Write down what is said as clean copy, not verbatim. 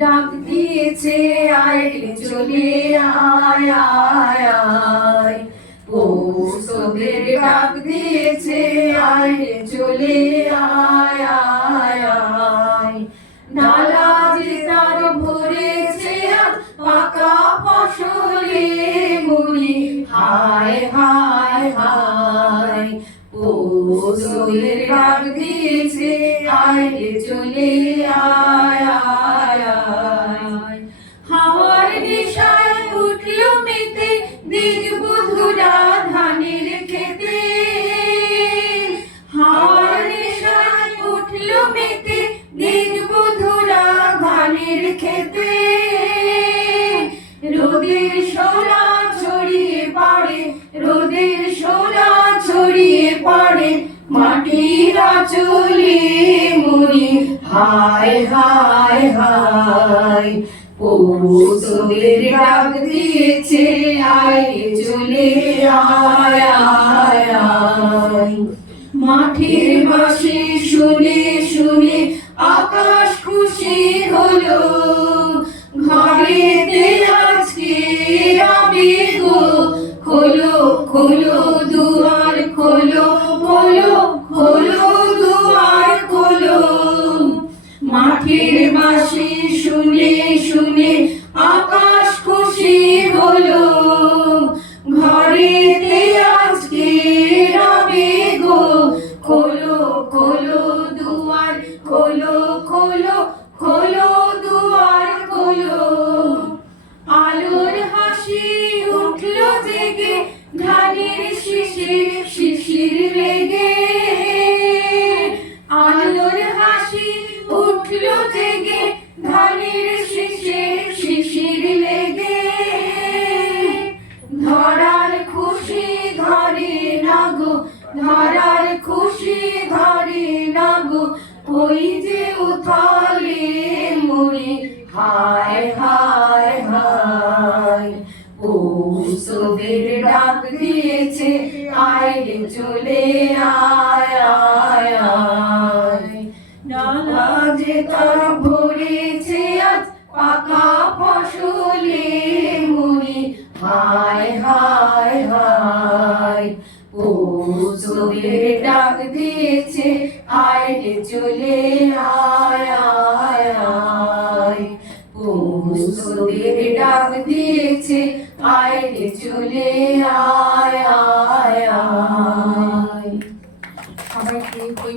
ডাক দিয়েছে আয় রে চলে আয় আয় আয়। পৌষ তোদের ডাক দিয়েছে আয় রে চলে আয় আয় আয়। ডালা যে তার ভরেছে আজ পাকা ফসলে মুড়ি হায় হায় হায়। পৌষ তোদের ডাক দিয়েছে আয় রে চলে আয় আয় আয়। হাওয়ার নেশায় উঠল মেতে দিগবধূরা ধানের খেতে। হাওয়ার নেশায় উঠল মেতে দিগবধূরা ধানের খেতে। রোদের শোলা ছড়িয়ে পড়ে, রোদের শোলা ছড়িয়ে পড়ে মাটির আঁচলে মুড়ি হায় হায় হায়। পৌষ তোদের ডাক দিয়েছে আয় রে চলে আয় আয় আয়। মাঠের বাঁশি শুনে শুনে আকাশ খুশি হলো, ঘরেতে আজকে রবে গো। খোলো খোলো দুয়ার খোলো, খোলো খোলো দুয়ার খোলো। মাঠের বাঁশি শুনে শুনে আকাশ খুশি হলো, ঘরেতে আজকে রবে গো। খোলো খোলো দুয়ার খোলো, খোলো খোলো দুয়ার খোলো। আলোর হাসি উঠল জেগে ধানের শীষে শিশির লেগে। আলোর হাসি উঠল জেগে ধানের শীষে শিশির লেগে। ধরার খুশি ধরে না গো, ধরার খুশি ধরে না গো। ওই যে উথালে মুড়ি হায় হায় হায়। পৌষ তোদের ডাক দিয়েছে আয় রে চলে আয় আয় আয়। ডালা যে তার ভরেছে আজ পাকা ফসলে মুড়ি হায় হায় হায়। পৌষ তোদের ডাক দিয়েছে আয় রে চলে আয় আয় আয়। পৌষ তোদের ডাক দিয়েছে আয় রে চলে আয় আয় আয়।